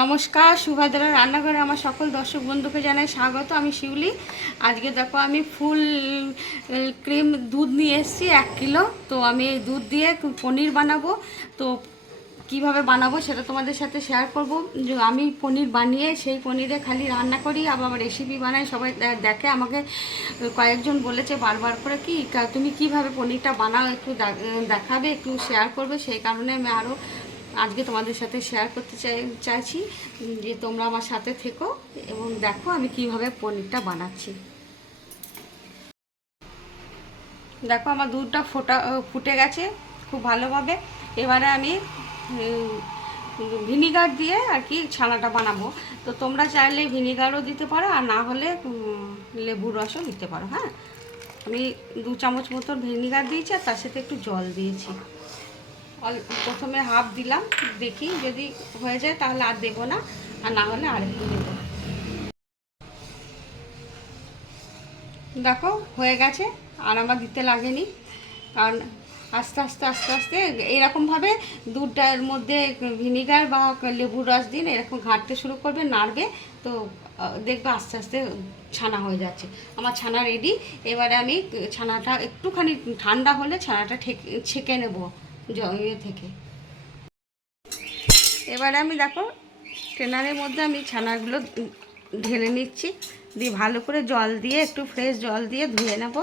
নমস্কার, সুভাদ্রা রান্নাঘরে আমার সকল দর্শক বন্ধুকে জানাই স্বাগত। আমি শিউলি। আজকে দেখো আমি ফুল ক্রিম দুধ নিয়ে এসেছি, এক কিলো। তো আমি এই দুধ দিয়ে পনির বানাবো। তো কীভাবে বানাবো সেটা তোমাদের সাথে শেয়ার করব। যে আমি পনির বানিয়ে সেই পনিরে খালি রান্না করি, আবার আমার রেসিপি বানাই। সবাই দেখে আমাকে কয়েকজন বলেছে বারবার করে কি তুমি কীভাবে পনিরটা বানাও, একটু দেখাবে, একটু শেয়ার করবে। সেই কারণে আমি আরও আজকে তোমাদের সাথে শেয়ার করতে চাই, চাইছি যে তোমরা আমার সাথে থেকো এবং দেখো আমি কীভাবে পনিরটা বানাচ্ছি। দেখো আমার দুধটা ফোটা ফুটে গেছে খুব ভালোভাবে। এবারে আমি ভিনিগার দিয়ে আর কি ছানাটা বানাবো। তো তোমরা চাইলে ভিনিগারও দিতে পারো আর না হলে লেবুর রসও দিতে পারো হ্যাঁ? আমি দু চামচ মতন ভিনিগার দিয়েছি আর তার সাথে একটু জল দিয়েছি। প্রথমে হাফ দিলাম, দেখি যদি হয়ে যায় তাহলে আর দেবো না, আর না হলে আরেকটু দেবো। দেখো, হয়ে গেছে, আর আমার দিতে লাগেনি, কারণ আস্তে আস্তে আস্তে আস্তে এরকমভাবে দুধটার মধ্যে ভিনিগার বা লেবুর রস দিন এরকম ঘাঁটতে শুরু করবে, নাড়বে, তো দেখবে আস্তে আস্তে ছানা হয়ে যাচ্ছে। আমার ছানা রেডি এবারে আমি ছানাটা একটুখানি ঠান্ডা হলে ছানাটা ঠেকে, ছেঁকে নেব। ইয়ে থেকে। এবারে আমি দেখো, ট্রেনারের মধ্যে আমি ছানাগুলো ঢেলে নিচ্ছি। দিয়ে ভালো করে জল দিয়ে, একটু ফ্রেশ জল দিয়ে ধুয়ে নেব।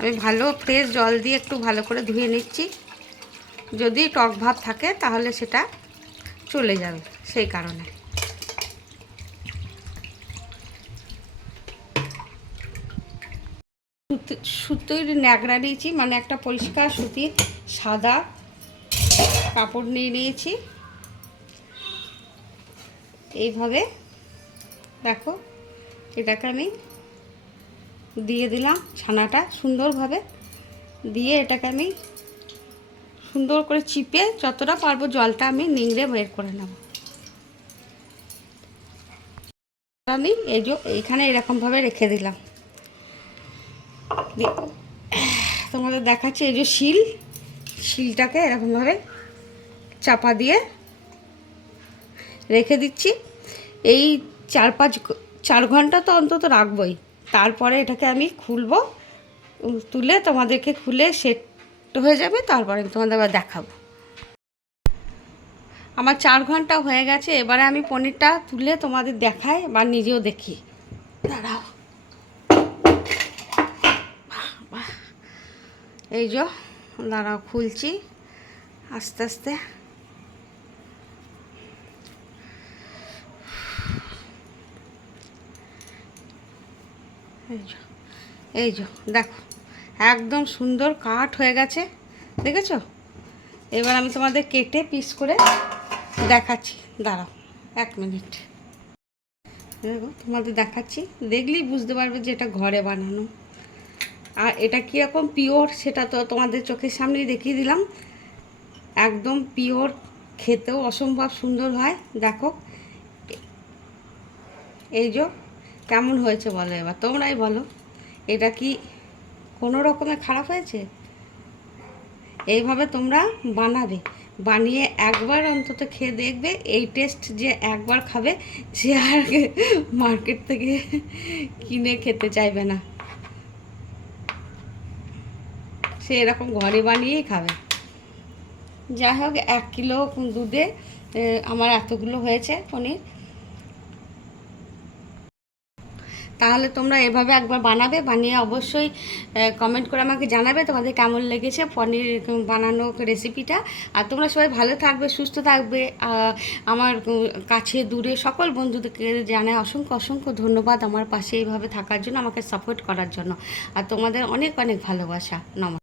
আমি ভালো ফ্রেশ জল দিয়ে একটু ভালো করে ধুয়ে নিচ্ছি। যদি টক ভাব থাকে, তাহলে সেটা চলে যাবে সেই কারণে। সুতির ন্যাকড়া নিয়েছি মানে একটা পরিষ্কার সুতির সাদা কাপড় নিয়ে নিয়েছি। এইভাবে, দেখো, এটাকে আমি দিয়ে দিলাম ছানাটা সুন্দরভাবে। দিয়ে এটাকে আমি সুন্দর করে চিপে যতটা পারব জলটা আমি নিংড়ে বের করে নেব। আমি এই যে, এইখানে এরকমভাবে রেখে দিলাম। তোমাদের দেখাচ্ছি এই যে শিল। শিলটাকে এরকমভাবে চাপা দিয়ে রেখে দিচ্ছি। এই চার পাঁচ চার ঘণ্টা তো অন্তত রাখবই। তারপরে এটাকে আমি খুলবো তুলে তোমাদেরকে খুলে সেট হয়ে যাবে, তারপরে আমি তোমাদের আবার দেখাবো। আমার চার ঘণ্টা হয়ে গেছে, এবারে আমি পনিরটা তুলে তোমাদের দেখাই বা নিজেও দেখি। দাঁড়াও। এই যে দাঁড়াও খুলছি। আস্তে আস্তে। এই যে এই যে, দেখো, একদম সুন্দর কাঠ হয়ে গেছে, দেখেছ? এবার আমি তোমাদের কেটে পিস করে দেখাচ্ছি। দাঁড়াও, এক মিনিট। দেখো তোমাদের দেখাচ্ছি, দেখলেই বুঝতে পারবে যে এটা ঘরে বানানো। আর এটা কীরকম পিওর সেটা তো তোমাদের চোখের সামনেই দেখিয়ে দিলাম। একদম পিওর, খেতেও অসম্ভব সুন্দর হয়। দেখো, এই যে কেমন হয়েছে বলো এবার, তোমরাই বলো। এটা কি কোনো রকমে খারাপ হয়েছে? এইভাবে তোমরা বানাবে। বানিয়ে একবার অন্তত খেয়ে দেখবে, এই টেস্ট যে একবার খাবে, সে আর মার্কেট থেকে কিনে খেতে চাইবে না। সে এরকম ঘরে বানিয়েই খাবে। যাই হোক, এক কিলো দুধে আমার এতগুলো হয়েছে পনির। তাহলে তোমরা এভাবে একবার বানাবে, বানিয়ে অবশ্যই কমেন্ট করে আমাকে জানাবে তোমাদের কেমন লেগেছে পনির বানানো রেসিপিটা আর তোমরা সবাই ভালো থাকবে, সুস্থ থাকবে। আমার কাছে দূরে সকল বন্ধুদেরকে জানায় অসংখ্য অসংখ্য ধন্যবাদ আমার পাশে এইভাবে থাকার জন্য, আমাকে সাপোর্ট করার জন্য। আর তোমাদের অনেক অনেক ভালোবাসা। নমস্কার।